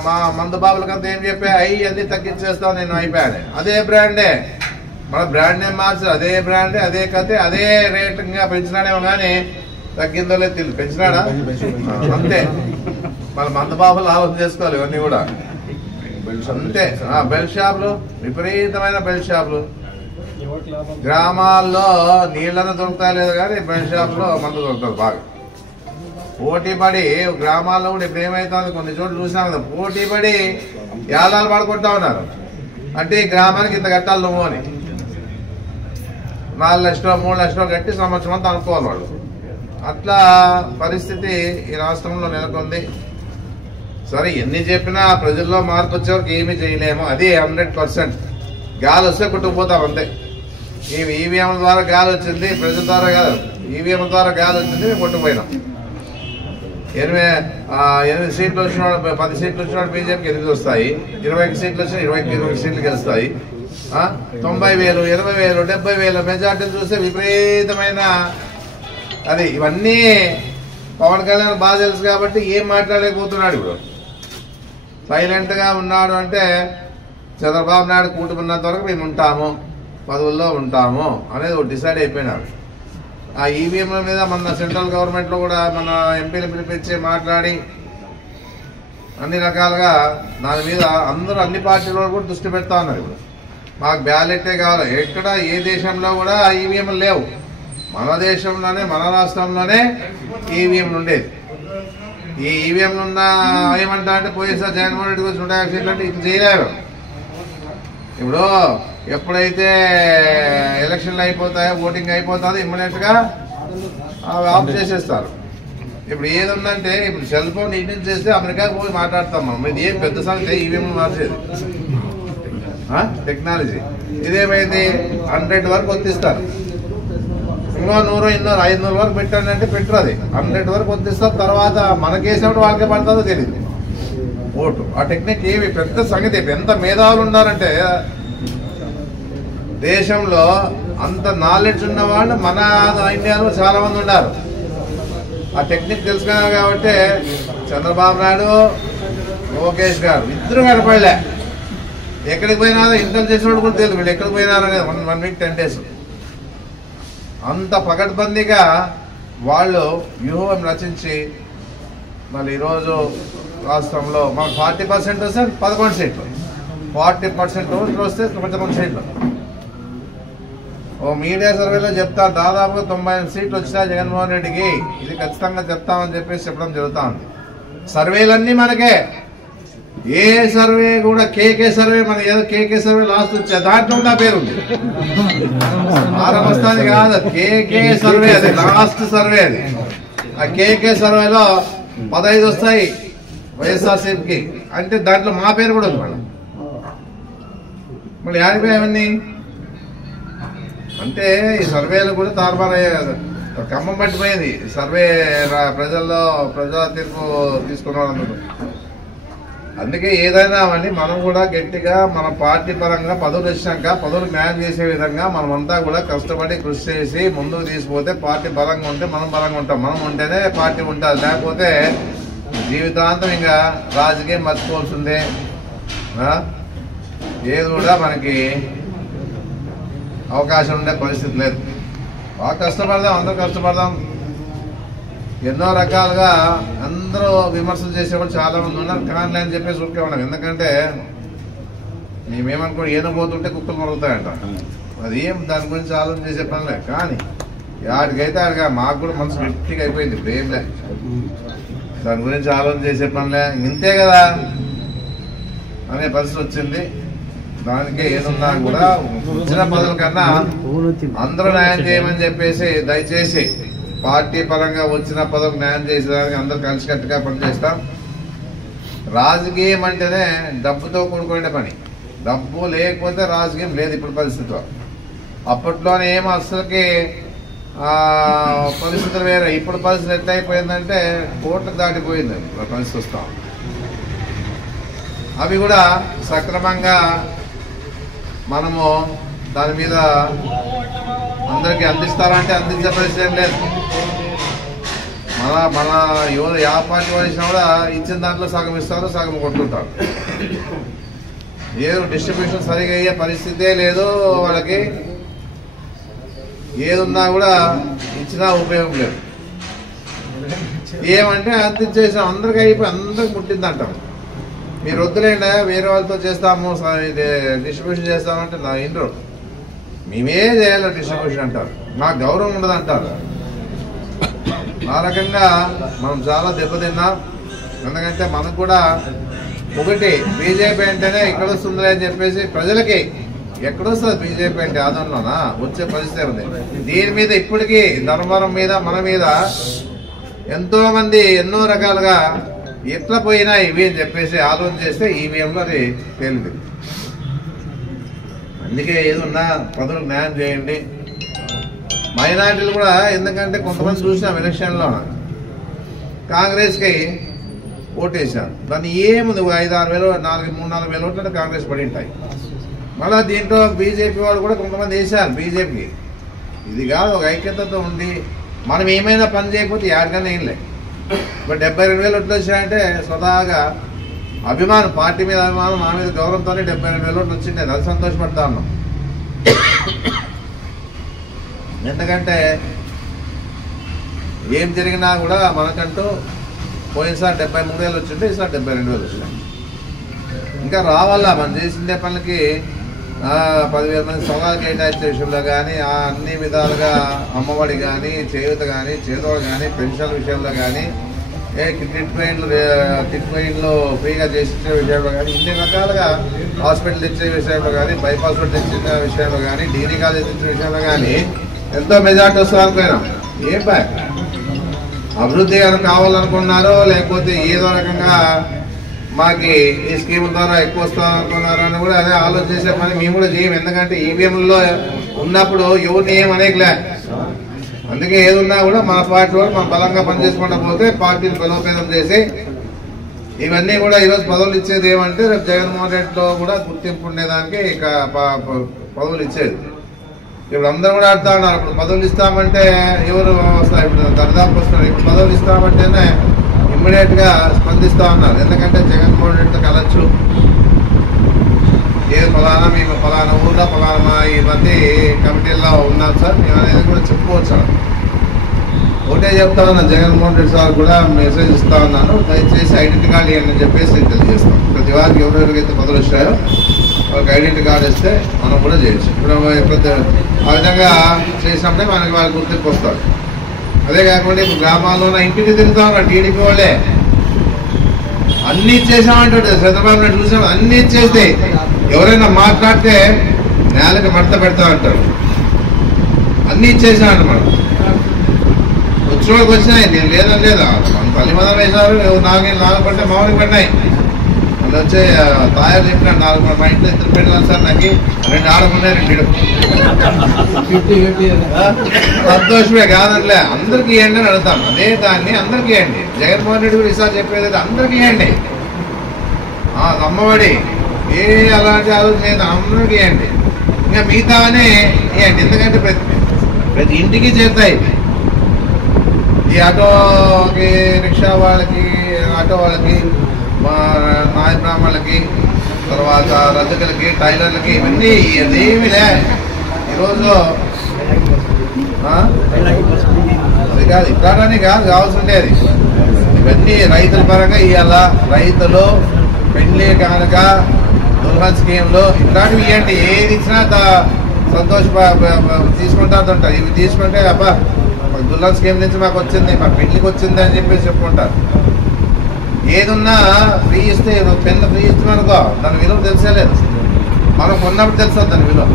మా మందు బాబులకంతా ఏం చెప్పా, అన్ని తగ్గించేస్తావు నేను అయిపోయాను. అదే బ్రాండే మన బ్రాండ్ నేమ్ మార్చారు, అదే బ్రాండే అదే కథ అదే రేట్ ఇంకా పెంచినాడేమో కానీ తగ్గిందో లేదు తెలియదు. పెంచినాడా? అంతే. మళ్ళీ మందు బాబులు ఆలోచన చేసుకోవాలి ఇవన్నీ కూడా. అంతే. బెల్ట్ షాపులు, విపరీతమైన బెల్ట్ షాపులు. గ్రామాల్లో నీళ్ళను దొరుకుతా లేదు కానీ బెల్ట్ షాపులో మందు దొరుకుతుంది బాగా. పోటీ పడి గ్రామాల్లో కూడా ఇప్పుడు ఏమవుతుంది కొన్ని చోట్ల చూసినాం కదా, పోటీ పడి యాదాలు పడుకుంటా ఉన్నారు. అంటే ఈ గ్రామానికి ఇంత కట్టాలి నువ్వు అని 4 లక్షలు 3 లక్షలు కట్టి సంవత్సరం అంతా అనుకోవాలి వాళ్ళు. అట్లా పరిస్థితి ఈ రాష్ట్రంలో నెలకొంది. సరే ఎన్ని చెప్పినా ప్రజల్లో మార్పు వచ్చేవరకు ఏమీ చేయలేము. అది 100%. గాలి వస్తే కొట్టుకుపోతాం అంతే. ఈవీఎం ద్వారా గాలి వచ్చింది, ప్రజల ద్వారా కాదు, ఈవీఎం ద్వారా గాలి వచ్చింది, మేము కొట్టుకుపోయినాం. 8 సీట్లు వచ్చినాడు, 10 సీట్లు వచ్చినాడు బీజేపీకి 8 వస్తాయి. 21 సీట్లు వచ్చినా 21 సీట్లు గెలుస్తాయి. 90,000 20,000 70,000 మెజార్టీలు చూస్తే విపరీతమైన అది. ఇవన్నీ పవన్ కళ్యాణ్ బాగా తెలుసు కాబట్టి ఏం మాట్లాడలేకపోతున్నాడు. ఇప్పుడు సైలెంట్ గా ఉన్నాడు. అంటే చంద్రబాబు నాయుడు కూటమిన్నంత వరకు మేము ఉంటాము, పదవుల్లో ఉంటాము అనేది ఒక డిసైడ్ అయిపోయినారు. ఆ ఈవీఎంల మీద మన సెంట్రల్ గవర్నమెంట్ లో కూడా మన ఎంపీలు పిలిపించి మాట్లాడి అన్ని రకాలుగా దాని మీద అందరూ అన్ని పార్టీలు కూడా దృష్టి పెడతా ఉన్నారు. ఇప్పుడు మాకు బ్యాలెట్టే కావాలి. ఎక్కడ ఏ దేశంలో కూడా ఈవీఎంలు లేవు. మన దేశంలోనే మన రాష్ట్రంలోనే ఈవీఎంలు ఉండేది. ఈ ఈవీఎంలు ఉన్న ఏమంటా అంటే పోయేసారి జగన్మోహన్ రెడ్డి వచ్చి 150 సీట్లు అంటే ఇది చేయలేవు. ఇప్పుడు ఎప్పుడైతే ఎలక్షన్లు అయిపోతాయో ఓటింగ్ అయిపోతుందో ఇమ్మీడియట్ గా ఆఫ్ చేసేస్తారు. ఇప్పుడు ఏది ఉందంటే ఇప్పుడు సెల్ ఫోన్ ఇంటి నుంచి చేస్తే అమెరికాకి పోయి మాట్లాడతాం మనం. ఇది ఏం పెద్ద సంగతి ఈవీఎం మార్చేది టెక్నాలజీ. ఇదేమైంది 100 వరకు వర్తిస్తారు. ఇంకో 100 200 500 వరకు పెట్టండి అంటే పెట్టరు. అది 100 వరకు వర్తిస్తారు. తర్వాత మనకేసినప్పుడు వాళ్ళకే పడుతుందో తెలియదు ఓటు. ఆ టెక్నిక్ ఏమి పెద్ద సంగతి. ఎంత మేధావులు ఉన్నారంటే దేశంలో అంత నాలెడ్జ్ ఉన్నవాళ్ళు మన ఇండియాలో చాలా మంది ఉన్నారు. ఆ టెక్నిక్ తెలుసుకున్నారు కాబట్టి చంద్రబాబు నాయుడు లోకేష్ గారు ఇద్దరు కనపడలే. ఎక్కడికి పోయినా ఇంటెలిజెన్స్ కూడా కూడా తెలియదు వీళ్ళు ఎక్కడికి పోయినారనేది. 1 వీక్ 10 days అంత పకడ్బందీగా వాళ్ళు వ్యూహం రచించి మళ్ళీ ఈరోజు రాష్ట్రంలో మనకు 40% వస్తే 11 సీట్లు, 40% ఓట్లు వస్తే 11 సీట్లు. ఓ మీడియా సర్వేలో చెప్తారు దాదాపుగా 98 సీట్లు వచ్చినా జగన్మోహన్ రెడ్డికి. ఇది ఖచ్చితంగా చెప్తామని చెప్పేసి చెప్పడం జరుగుతూ ఉంది. సర్వేలన్నీ మనకే. ఏ సర్వే కూడా కేకే సర్వే, మన ఏదో కేకే సర్వే లాస్ట్ వచ్చే దాంట్లో నా పేరు ఉంది. ఆరంభస్థాని కాదు, కేకే సర్వే, అది లాస్ట్ సర్వే. అది ఆ కేకే సర్వేలో 15 వస్తాయి వైఎస్ఆర్సీపీకి అంటే దాంట్లో మా పేరు కూడా ఉంది. మళ్ళీ ఆడిపోయావన్నీ అంటే ఈ సర్వేలు కూడా తారుమారయ్యే ఖమ్మం పట్టిపోయింది. సర్వే ప్రజల తీర్పు తీసుకున్న వాళ్ళందరూ. అందుకే ఏదైనా అవన్నీ మనం కూడా గట్టిగా మన పార్టీ పరంగా పదవులు ఇచ్చినాక పదవులు న్యాయం చేసే విధంగా మనమంతా కూడా కష్టపడి కృషి చేసి ముందుకు తీసుకుపోతే పార్టీ బలంగా ఉంటే మనం బలంగా ఉంటాం. మనం ఉంటేనే పార్టీ ఉంటుంది. లేకపోతే జీవితాంతం ఇంకా రాజకీయం మర్చిపోవాల్సిందే. ఏది కూడా మనకి అవకాశం ఉండే పరిస్థితి లేదు. బాగా కష్టపడదాం, అందరూ కష్టపడదాం. ఎన్నో రకాలుగా అందరూ విమర్శలు చేసేవాళ్ళు చాలా మంది ఉన్నారు. కానీ అని చెప్పేసి ఊరికే ఉన్నాం. ఎందుకంటే మేమేమనుకో ఏదో పోతుంటే కుక్కలు మరుగుతాయంట. అది ఏం దాని గురించి ఆలోచన చేసే పనిలే. కానీ ఆడికైతే ఆడిగా మాకు కూడా మనసు గట్టిగా అయిపోయింది. ఇప్పుడు ఏంలే దాని గురించి ఆలోచన చేసే పనిలే, ఇంతే కదా అనే పరిస్థితి వచ్చింది. దానికే ఏదున్నా కూడా వచ్చిన పదవుల కన్నా అందరూ న్యాయం చేయమని చెప్పేసి దయచేసి పార్టీ పరంగా వచ్చిన పదవులకు న్యాయం చేసేదానికి అందరూ కలిసికట్టుగా పనిచేస్తాం. రాజకీయం అంటేనే డబ్బుతో కూడుకునే పని. డబ్బు లేకపోతే రాజకీయం లేదు ఇప్పుడు పరిస్థితిలో. అప్పట్లోనే ఏమో అసలుకి పరిస్థితులు వేరే. ఇప్పుడు పరిస్థితి ఎట్లా అయిపోయిందంటే కోట్లకు దాటిపోయింది పరిస్థితి వస్తాం. అవి కూడా సక్రమంగా మనము దాని మీద అందరికి అందిస్తారంటే అందించే పరిస్థితి ఏం లేదు. మన ఎవరు ಯಾವ పార్టీ వాళ్ళు ఇచ్చినా కూడా ఇచ్చిన దాంట్లో సగం ఇస్తారు, సగం కొట్టుకుంటారు. ఏదో డిస్ట్రిబ్యూషన్ సరిగా అయ్యే పరిస్థితే లేదు వాళ్ళకి. ఏదున్నా కూడా ఇచ్చినా ఉపయోగం లేదు. ఏమంటే అందించేసాం అందరికి అయిపోయి అందరికి ముట్టిందంటాం. మీరు వద్దులేండి వేరే వాళ్ళతో చేస్తాము డిస్ట్రిబ్యూషన్ చేస్తామంటే నా ఇండ్రు మేమే చేయాలి డిస్ట్రిబ్యూషన్ అంటారు. నాకు గౌరవం ఉండదు అంటారు. ఆ రకంగా మనం చాలా దెబ్బతిన్నాం. ఎందుకంటే మనకు కూడా ఒకటి బీజేపీ అంటేనే ఇక్కడ వస్తుందిలే అని చెప్పేసి ప్రజలకి ఎక్కడొస్తుంది బీజేపీ అంటే ఆదంలోనా వచ్చే పరిస్థితి ఉంది. దీని మీద ఇప్పటికీ ధర్మవరం మీద మన మీద ఎంతో మంది ఎన్నో రకాలుగా ఎట్లా పోయినా ఇవి అని చెప్పేసి ఆలోచన చేస్తే ఈవీఎంలో అది తేలింది. అందుకే ఏదున్నా పదవులకు న్యాయం చేయండి. మైనార్టీలు కూడా ఎందుకంటే కొంతమంది చూసినాం ఎలక్షన్లో కాంగ్రెస్కి ఓటేసాను. దాన్ని ఏముంది 5-6 వేలు 3-4 వేలు ఓట్లు కాంగ్రెస్ పడి ఉంటాయి. మళ్ళీ దీంట్లో బీజేపీ వాళ్ళు కూడా కొంతమంది వేశారు బీజేపీకి. ఇది కాదు ఒక ఐక్యతతో ఉండి మనం ఏమైనా పని చేయకపోతే యాడికన్నా ఏం లేదు. ఇప్పుడు 72 వేలు ఓట్లు వచ్చాయంటే స్వతహాగా అభిమానం, పార్టీ మీద అభిమానం, మా మీద గౌరవంతోనే 72 వేలు ఓట్లు వచ్చిండే. అది సంతోషపడతా ఉన్నాం. ఎందుకంటే ఏం జరిగినా కూడా మనకంటూ పోయినసారి 73 వేలు వచ్చింటే ఈసారి 72 వేలు వచ్చినాయి. ఇంకా రావాలా మనం చేసిందే పనులకి 10,000 మంది సవాలు కేటాయించే విషయంలో కానీ అన్ని విధాలుగా అమ్మఒడి కానీ చేయూత కానీ చేదోడు కానీ పెన్షన్ విషయంలో కానీ కిట్ ట్రైన్లు ఫ్రీగా చేసే విషయంలో కానీ ఇన్ని రకాలుగా హాస్పిటల్ తెచ్చే విషయంలో కానీ బైపాస్ రోడ్ తెచ్చిన విషయంలో కానీ డిగ్రీ కాలేజ్ తెచ్చిన విషయంలో కానీ ఎంతో మెజార్టీ వస్తుంది అనుకున్నాం. ఏం బ్యాక్ అభివృద్ధి కనుక కావాలనుకున్నారో లేకపోతే ఏదో రకంగా మాకి ఈ స్కీమ్ ద్వారా ఎక్కువ వస్తామనుకున్నారో అని కూడా అదే ఆలోచన చేసే పని మేము కూడా చేయం. ఎందుకంటే ఈవీఎంలో ఉన్నప్పుడు ఎవరిని ఏమనేకలే. అందుకే ఏదున్నా కూడా మన పార్టీ వాళ్ళు మనం బలంగా పనిచేసుకుంటా పోతే పార్టీని బలోపేతం చేసి ఇవన్నీ కూడా ఈరోజు పదవులు ఇచ్చేది ఏమంటే రేపు జగన్మోహన్ రెడ్డిలో కూడా గుర్తింపు ఉండేదానికి ఇక పదవులు ఇచ్చేది. ఇప్పుడు అందరూ కూడా ఆడుతూ ఉన్నారు. ఇప్పుడు పదవులు ఇస్తామంటే ఎవరు వస్తారు? ఇప్పుడు దరిదాపు వస్తారు. ఇప్పుడు పదవులు ఇస్తామంటేనే ఇమ్మీడియట్ గా స్పందిస్తా ఉన్నారు. ఎందుకంటే జగన్మోహన్ రెడ్డితో కలచ్చు, ఏది ఫలానా మేము ఫలానా ఊళ్ళో ఫలానా ఈ మంది కమిటీల్లో ఉన్నాం సార్ మేము అనేది కూడా చెప్పుకోవచ్చు. ఒకటే చెప్తా ఉన్నాను, జగన్మోహన్ రెడ్డి సార్ కూడా మెసేజ్ ఇస్తా ఉన్నాను, దయచేసి ఐడెంటిటీ కార్డు ఇవ్వండి అని చెప్పేసి తెలియజేస్తాం. ప్రతి వారికి ఎవరెవరికైతే పదవులు వచ్చాయో వాళ్ళకి ఐడెంటిటీ కార్డు ఇస్తే మనం కూడా చేయొచ్చు. ఇప్పుడు ఆ విధంగా చేసినప్పుడే మనకి వాళ్ళకి గుర్తింపు వస్తారు. అదే కాకుండా ఇప్పుడు గ్రామాల్లో ఇంటికి తిరుగుతా ఉన్నారు టీడీపీ వాళ్ళే. అన్ని ఇచ్చేసామంటాడు చంద్రబాబు నాయుడు, చూసాం అన్ని ఇచ్చేస్తే ఎవరైనా మాట్లాడితే నేలకి మడత పెడతా అంటారు. అన్ని ఇచ్చేసామంట. మనం వచ్చిన వాళ్ళకి వచ్చినాయి, నేను లేదని లేదా మన తల్లి మదం వేశారు. నాలుగు పడితే మామూలుగా పడినాయి. అది వచ్చే తాయారు చెప్పినాడు 4 మా ఇంట్లో 2 పెట్టినాను సార్, నాకు 2 ఆడకున్నాయి 2 సంతోషమే కాదనిలే. అందరికి ఇవ్వండి అని అడుగుతాం. అదే దాన్ని అందరికి ఇవ్వండి. జగన్మోహన్ రెడ్డి కూడా ఈసారి చెప్పేది అందరికి ఇవ్వండి. అమ్మఒడి ఏ అలాంటి ఆలోచన లేదు, అందరికి ఇవ్వండి. ఇంకా మిగతానే ఇవ్వండి. ఎందుకంటే ప్రతి ఇంటికి చేస్తాయి. ఈ ఆటోకి రిక్షా వాళ్ళకి ఆటో వాళ్ళకి మా నాయ బ్రాహ్మణులకి తర్వాత రజకులకి టైలర్లకి ఇవన్నీ ఏమిలే. ఈరోజు అది కాదు ఇట్లానే కాదు కావాల్సి ఉండేది. ఇవన్నీ రైతుల పరంగా ఇవాళ రైతులు పెళ్లి కనుక దుల్హన్ స్కీమ్లు ఇట్లాంటివి ఇవ్వండి. ఏది ఇచ్చినా సంతోష తీసుకుంటారు. ఇవి తీసుకుంటే అబ్బా దుల్హన్ స్కీమ్ నుంచి మాకు వచ్చింది, మా పెళ్లికి వచ్చింది అని చెప్పేసి చెప్పుకుంటారు. ఏదున్నా ఫ్రీ ఇస్తే పెన్ను ఫ్రీ ఇస్తున్నానుకో దాని విలువ తెలిసేలేదు. మనం కొన్నప్పుడు తెలుస్తుంది దాని విలువ.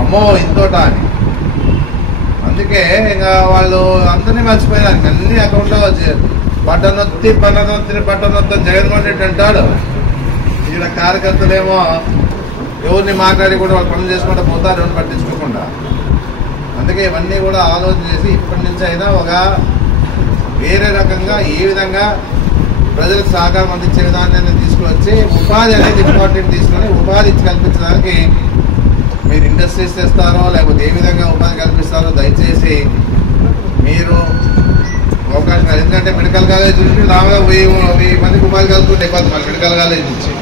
అమ్మో ఇంతోట అని. అందుకే ఇంకా వాళ్ళు అందరినీ మర్చిపోయారు. అన్ని అకౌంట్లో బట్టనొత్తి బట్టనొత్తి జగన్మోహన్ రెడ్డి అంటాడు. ఈడ కార్యకర్తలేమో ఎవరిని మాట్లాడి కూడా వాళ్ళు పనులు చేసుకుంటూ పోతారు, ఎవరిని పట్టించుకోకుండా. అందుకే ఇవన్నీ కూడా ఆలోచన చేసి ఇప్పటి నుంచి అయినా ఒక వేరే రకంగా ఏ విధంగా ప్రజలకు సహకారం అందించే విధానాన్ని తీసుకువచ్చి ఉపాధి అనేది ఇంపార్టెంట్ తీసుకొని ఉపాధి కల్పించడానికి మీరు ఇండస్ట్రీస్ తెస్తారో లేకపోతే ఏ విధంగా ఉపాధి కల్పిస్తారో దయచేసి మీరు అవకాశం. ఎందుకంటే మెడికల్ కాలేజ్ నుంచి దాదాపు 1000 మందికి ఉపాధి కలుగుతుంటే మళ్ళీ మెడికల్ కాలేజ్ నుంచి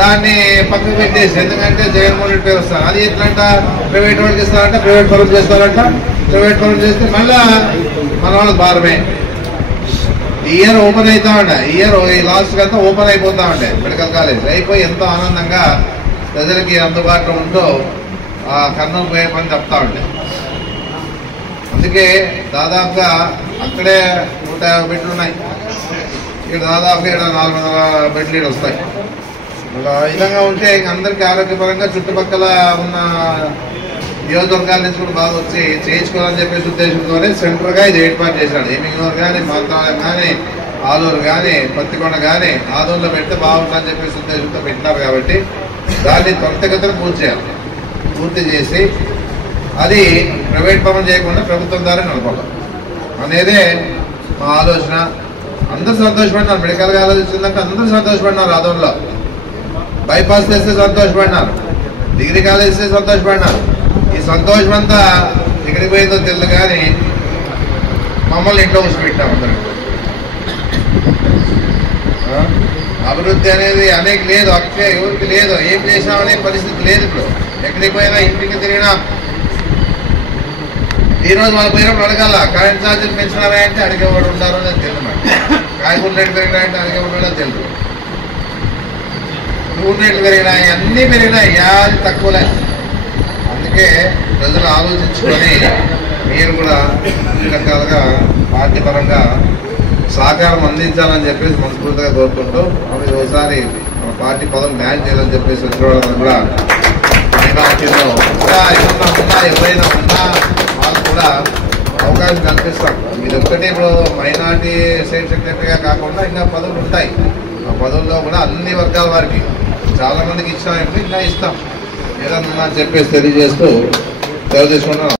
దాన్ని పక్కకు పెట్టేసి, ఎందుకంటే జగన్మోహన్ రెడ్డి వస్తారు. అది ఎట్లంట ప్రైవేట్ వాళ్ళకి ఇస్తారంట, ప్రైవేట్ పనులు చేస్తారంట. ప్రైవేట్ పనులు చేస్తే మళ్ళా మన వాళ్ళకి భారమే. ఈ ఇయర్ ఓపెన్ అవుతా ఉండే, ఈ ఇయర్ లాస్ట్ అంతా ఓపెన్ అయిపోతా ఉండే మెడికల్ కాలేజ్. అయిపోయి ఎంతో ఆనందంగా ప్రజలకి అందుబాటులో ఉంటూ ఆ కర్నూలు పోయే పని చెప్తా ఉండే. అందుకే దాదాపుగా అక్కడే 150 బెడ్లు ఉన్నాయి. ఇక్కడ దాదాపుగా 400 బెడ్లు వస్తాయి. అలా విధంగా ఉంటే అందరికీ ఆరోగ్యపరంగా చుట్టుపక్కల ఉన్న నియోజకవర్గాల నుంచి కూడా బాగా వచ్చి చేయించుకోవాలని చెప్పేసి ఉద్దేశంతోనే సెంటర్గా ఇది ఏర్పాటు చేశాడు. ఏమింగూరు కానీ మంత్రాలయం కానీ ఆలూరు కానీ పత్తికొండ కానీ ఆదూరులో పెడితే బాగుంటుందని చెప్పేసి ఉద్దేశంతో పెట్టినారు. కాబట్టి దాన్ని త్వరితగతిన పూర్తి చేసి అది ప్రైవేట్ పనులు చేయకుండా ప్రభుత్వం ద్వారా నడపడం అనేదే మా ఆలోచన. అందరూ సంతోషపడినారు. మెడికల్ కాలేజ్ వచ్చిందంటే అందరూ సంతోషపడినారు. ఆదూరులో బైపాస్ చేస్తే సంతోషపడినారు, డిగ్రీ కాలేజ్ చేస్తే సంతోషపడినారు. ఈ సంతోషం అంతా ఎక్కడికి పోయిందో తెలియదు కానీ మమ్మల్ని ఇంట్లో కూర్చోబెట్టాం. అందరూ అభివృద్ధి అనేది అనేక లేదు, అక్కే ఎవరికి లేదు, ఏం చేసినామనే పరిస్థితి లేదు. ఇప్పుడు ఎక్కడికి పోయినా ఇంటికి తిరిగినా ఈ రోజు వాళ్ళు పోయినప్పుడు అడగాల కరెంట్ ఛార్జీలు పెంచినారా అంటే అడిగేవాడు ఉంటారో అని తెలియదు. మరి కాయగూర రేట్లు పెరిగినాయంటే అడిగేవాడు తెలియదు. నూనె రేట్లు పెరిగినాయి, అన్నీ పెరిగినాయి, యాది తక్కువలే. అందుకే ప్రజలు ఆలోచించుకొని మీరు కూడా అన్ని రకాలుగా పార్టీ పరంగా సహకారం అందించాలని చెప్పేసి మనస్ఫూర్తిగా కోరుకుంటూ అవి ఒకసారి పార్టీ పదవి న్యాయం చేయాలని చెప్పేసి వచ్చిన వాళ్ళని కూడా పార్టీలో ఇంకా ఏమన్నా ఉన్నా ఎవరైనా ఉన్నా వాళ్ళు కూడా అవకాశం కల్పిస్తాం. ఇది ఒక్కటే ఇప్పుడు మైనార్టీ స్టేట్ సెక్రటరీగా కాకుండా ఇంకా పదవులు ఉంటాయి. ఆ పదవుల్లో కూడా అన్ని వర్గాల వారికి చాలా మందికి ఇచ్చాం, ఇంకా ఇస్తాం ఏదన్నా చెప్పేసి తెలియజేస్తూ సెలవు తీసుకుంటున్నాం.